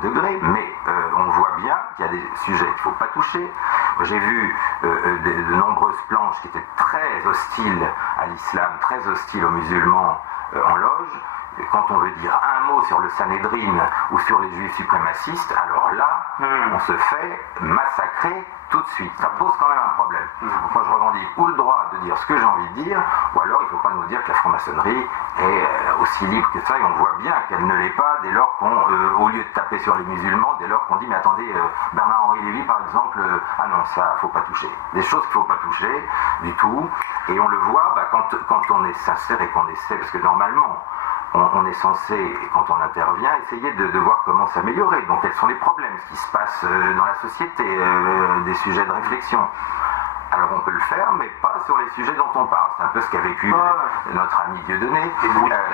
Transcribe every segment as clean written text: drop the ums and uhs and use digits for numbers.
degré, mais on voit bien qu'il y a des sujets qu'il ne faut pas toucher. J'ai vu de nombreuses planches qui étaient très hostiles à l'islam, très hostiles aux musulmans en loge. Et quand on veut dire un mot sur le Sanhédrin ou sur les juifs suprémacistes, alors là, on se fait massacrer tout de suite. Ça pose quand même un problème. Donc moi je revendique ou le droit de dire ce que j'ai envie de dire, ou alors il ne faut pas nous dire que la franc-maçonnerie est aussi libre que ça, et on voit bien qu'elle ne l'est pas dès lors qu'on, au lieu de taper sur les musulmans, dès lors qu'on dit mais attendez, Bernard-Henri Lévy par exemple, ah non ça faut pas toucher. Des choses qu'il ne faut pas toucher du tout, et on le voit quand on est sincère et qu'on essaie, parce que normalement, on est censé, quand on intervient, essayer de voir comment s'améliorer. Donc quels sont les problèmes, ce qui se passe dans la société, des sujets de réflexion. Alors on peut le faire, mais pas sur les sujets dont on parle. C'est un peu ce qu'a vécu notre ami Dieudonné.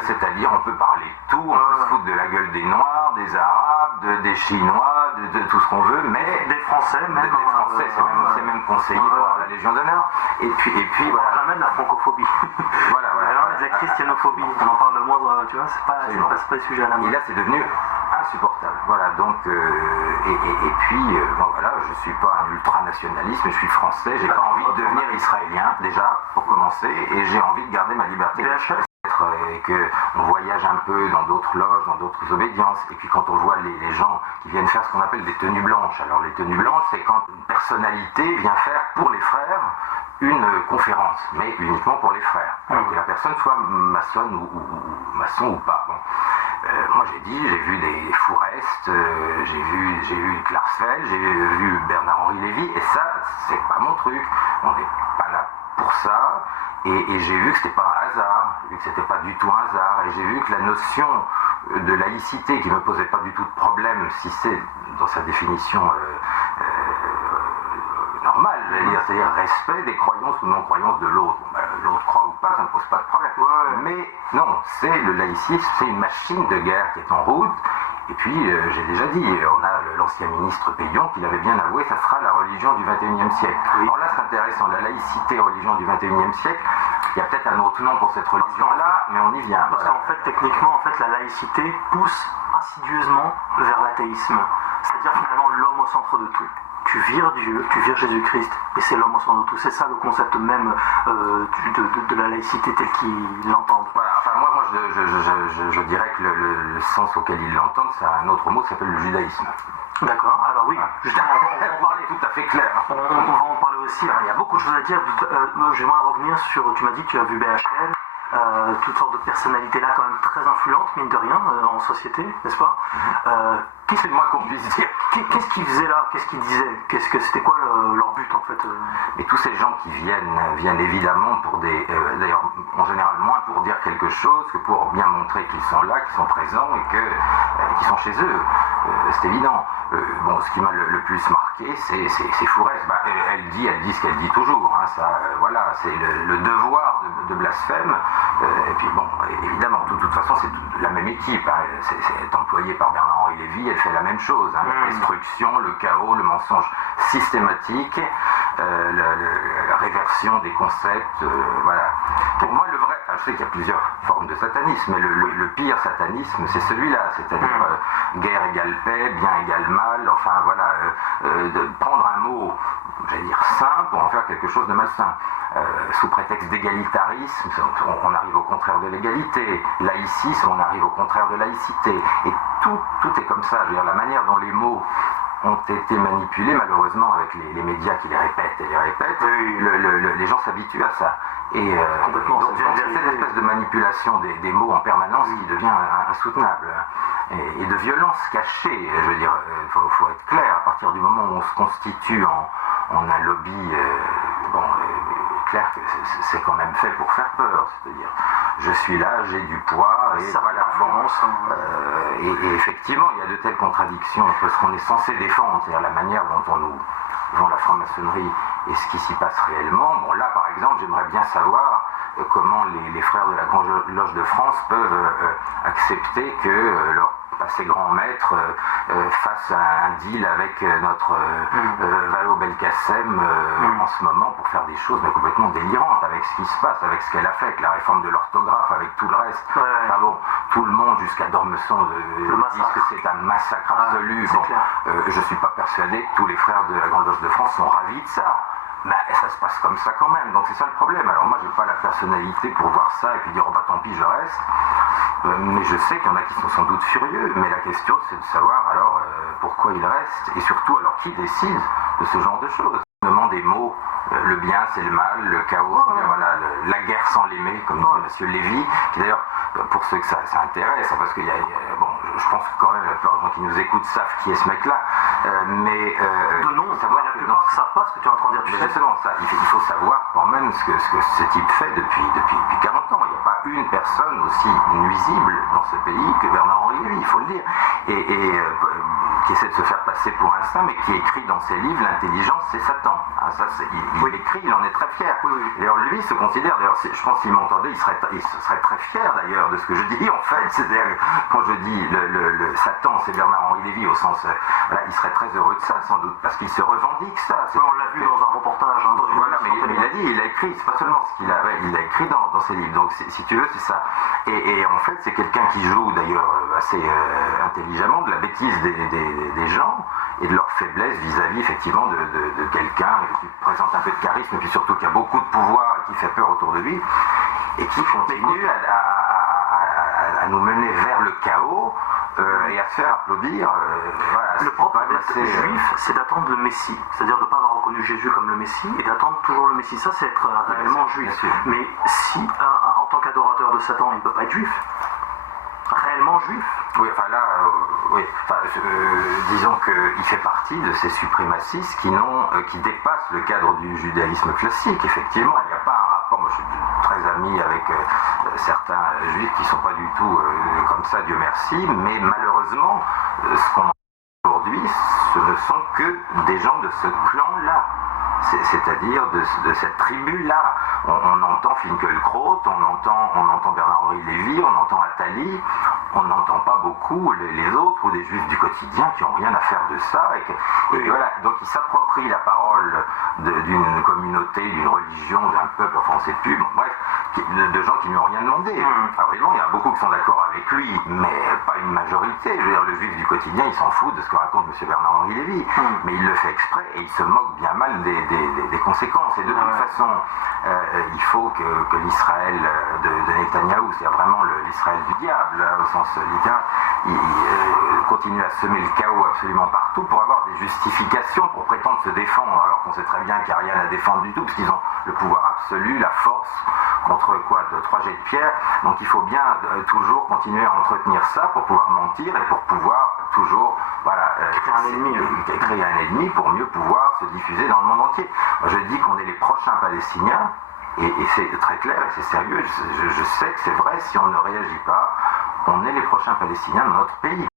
C'est-à-dire on peut parler de tout, on peut se foutre de la gueule des Noirs, des Arabes, des Chinois, de tout ce qu'on veut, mais... Des Français même. Des Français, c'est même conseillé pour la Légion d'honneur. Et puis voilà. Jamais de la francophobie. Voilà. De la christianophobie. On en parle le moindre, tu vois, c'est pas le sujet à la main. Et là c'est devenu insupportable. Voilà, donc, et puis, bon voilà, je suis pas un ultranationaliste, mais je suis français, j'ai pas envie de devenir israélien, déjà, pour commencer, et j'ai envie de garder ma liberté d'être, et qu'on voyage un peu dans d'autres loges, dans d'autres obédiences, et puis quand on voit les gens qui viennent faire ce qu'on appelle des tenues blanches. Alors les tenues blanches, c'est quand une personnalité vient faire pour les frères une conférence, mais uniquement pour les frères, que la personne soit maçonne ou maçon ou pas. Bon. Moi j'ai vu des Fourest, j'ai vu Klarsfeld, j'ai vu Bernard-Henri Lévy, et ça, c'est pas mon truc. On n'est pas là pour ça, et j'ai vu que c'était pas un hasard, j'ai vu que c'était pas du tout un hasard, et j'ai vu que la notion de laïcité, qui me posait pas du tout de problème, si c'est dans sa définition normale, c'est-à-dire respect des croyances ou non-croyances de l'autre. L'autre croit ou pas, ça ne pose pas de problème. Mais non, c'est le laïcisme, c'est une machine de guerre qui est en route. Et puis, j'ai déjà dit, on a l'ancien ministre Payon qui l'avait bien avoué, ça sera la religion du XXIe siècle. Alors là, c'est intéressant, la laïcité, religion du XXIe siècle, il y a peut-être un autre nom pour cette religion-là, mais on y vient. Parce qu'en fait, techniquement, la laïcité pousse insidieusement vers l'athéisme. C'est-à-dire finalement l'homme au centre de tout. Tu vires Dieu, tu vires Jésus-Christ, et c'est l'homme au centre de tout. C'est ça le concept même de la laïcité tel qu'ils l'entendent. Voilà, enfin moi je dirais que le sens auquel ils l'entendent, c'est un autre mot qui s'appelle le judaïsme. D'accord, alors oui, justement, on va en parler tout à fait clair. On va en parler aussi, alors, il y a beaucoup de choses à dire. J'aimerais revenir sur, tu m'as dit que tu as vu BHL. Toutes sortes de personnalités là quand même très influentes, mine de rien, en société, n'est-ce pas? C'est le moins qu'on puisse dire. Qu'est-ce qu'ils faisaient là? Qu'est-ce qu'ils disaient? C'était quoi leur but en fait? Mais tous ces gens qui viennent évidemment pour des... d'ailleurs, en général, moins pour dire quelque chose que pour bien montrer qu'ils sont là, qu'ils sont présents et qu'ils sont chez eux. C'est évident. Bon, ce qui m'a le plus marqué, c'est Fourest. Elle dit ce qu'elle dit toujours. Hein, ça, voilà, c'est le devoir de blasphème. Et puis bon, évidemment, de toute façon, c'est la même équipe. Hein, c'est employé par Bernard-Henri Lévy. Elle fait la même chose. Hein, la destruction, le chaos, le mensonge systématique, la réversion des concepts. Voilà. Pour moi, le vrai... je sais qu'il y a plusieurs formes de satanisme, mais le pire satanisme, c'est celui-là, c'est-à-dire guerre égale paix, bien égale mal, enfin voilà, de prendre un mot, j'allais dire sain, pour en faire quelque chose de malsain. Sous prétexte d'égalitarisme, on arrive au contraire de l'égalité. Laïcisme, on arrive au contraire de laïcité. Et tout est comme ça, je veux dire, la manière dont les mots ont été manipulés, malheureusement, avec les médias qui les répètent et les répètent, les gens s'habituent à ça. Et donc, cette espèce de manipulation des mots en permanence qui devient insoutenable. Et de violence cachée, je veux dire, il faut être clair, à partir du moment où on se constitue en un lobby, clair que c'est quand même fait pour faire peur, c'est-à-dire, je suis là, j'ai du poids, et ça voilà, et effectivement, il y a de telles contradictions entre ce qu'on est censé défendre, c'est-à-dire la manière dont on nous vend la franc-maçonnerie et ce qui s'y passe réellement. Bon, là, par exemple, j'aimerais bien savoir comment les frères de la Grande Loge de France peuvent accepter que leur passé grand maître fasse un deal avec notre Vallaud Belkacem en ce moment pour faire des choses mais complètement délirantes avec ce qui se passe, avec ce qu'elle a fait, avec la réforme de l'orthographe, avec tout le reste. Enfin bon, tout le monde jusqu'à Dormesson disent que c'est un massacre absolu. Bon, je ne suis pas persuadé que tous les frères de la Grande Loge de France sont ravis de ça. Ben, ça se passe comme ça quand même, donc c'est ça le problème. Alors moi j'ai pas la personnalité pour voir ça et puis dire oh bah tant pis je reste, mais je sais qu'il y en a qui sont sans doute furieux, mais la question c'est de savoir alors pourquoi ils restent et surtout alors qui décide de ce genre de choses. On demande des mots, le bien c'est le mal, le chaos c'est bien, voilà, la guerre sans l'aimer, comme dit Monsieur Lévy, qui d'ailleurs pour ceux que ça intéresse, parce qu'il y a, bon, je pense que quand même la plupart des gens qui nous écoutent savent qui est ce mec-là, mais savoir la plupart ne savent pas ce que tu es en train de dire. Mais justement, ça, il faut savoir quand même ce que ce type fait depuis 40 ans. Il n'y a pas une personne aussi nuisible dans ce pays que Bernard-Henri Lévy, il faut le dire, et qui essaie de se faire passer pour un saint, mais qui écrit dans ses livres l'intelligence c'est Satan. Hein, ça, il écrit, il en est très fier. D'ailleurs, lui se considère, d'ailleurs, je pense qu'il m'entendait, il serait très fier d'ailleurs de ce que je dis. En fait, c'est-à-dire quand je dis le Satan, c'est Bernard-Henri Lévy au sens, voilà, il serait très heureux de ça sans doute, parce qu'il se revendique ça. On l'a vu dans un reportage. Hein, voilà, mais il a dit, il a écrit, c'est pas seulement ce qu'il a, il a écrit dans ses livres. Donc si tu veux, c'est ça. Et en fait, c'est quelqu'un qui joue d'ailleurs assez intelligemment de la bêtise des gens et de leur faiblesse vis-à-vis effectivement de quelqu'un qui présente un peu de charisme et puis surtout qui a beaucoup de pouvoir et qui fait peur autour de lui et qui continue à nous mener vers le chaos et à se faire applaudir. Voilà, le propre d'être juif, c'est d'attendre le Messie, c'est-à-dire de ne pas avoir reconnu Jésus comme le Messie et d'attendre toujours le Messie. Ça, c'est être réellement juif. Mais si, en tant qu'adorateur de Satan, il ne peut pas être juif, réellement juif. Oui, enfin là, disons qu'il fait partie de ces suprémacistes qui dépassent le cadre du judaïsme classique, effectivement. Il n'y a pas un rapport, moi je suis très ami avec certains juifs qui ne sont pas du tout comme ça, Dieu merci, mais malheureusement, ce qu'on a aujourd'hui, ce ne sont que des gens de ce clan-là. C'est-à-dire de cette tribu-là. On entend Finkielkraut, on entend Bernard-Henri Lévy, on entend Attali, on n'entend pas beaucoup les autres ou des juifs du quotidien qui n'ont rien à faire de ça. Et voilà, donc ils s'approprient la parole d'une communauté, d'une religion, d'un peuple, enfin on ne sait plus, bon, bref, de gens qui ne lui ont rien demandé. Alors évidemment, il y en a beaucoup qui sont d'accord avec lui, mais pas une majorité. Je veux dire, le juif du quotidien, il s'en fout de ce que raconte M. Bernard-Henri Lévy, mais il le fait exprès et il se moque bien mal des conséquences. Et de toute façon, il faut que l'Israël de Netanyahou, c'est-à-dire vraiment l'Israël du diable, au sens littéral, il continue à semer le chaos absolument partout pour avoir des justifications pour prétendre se défendre, alors qu'on sait très bien qu'il n'y a rien à défendre du tout, parce qu'ils ont le pouvoir absolu, la force, contre quoi, 3 jets de pierre. Donc il faut bien toujours continuer à entretenir ça pour pouvoir mentir et pour pouvoir toujours créer un ennemi pour mieux pouvoir se diffuser dans le monde entier. Moi, je dis qu'on est les prochains Palestiniens et c'est très clair et c'est sérieux. Je sais que c'est vrai, si on ne réagit pas, on est les prochains Palestiniens dans notre pays.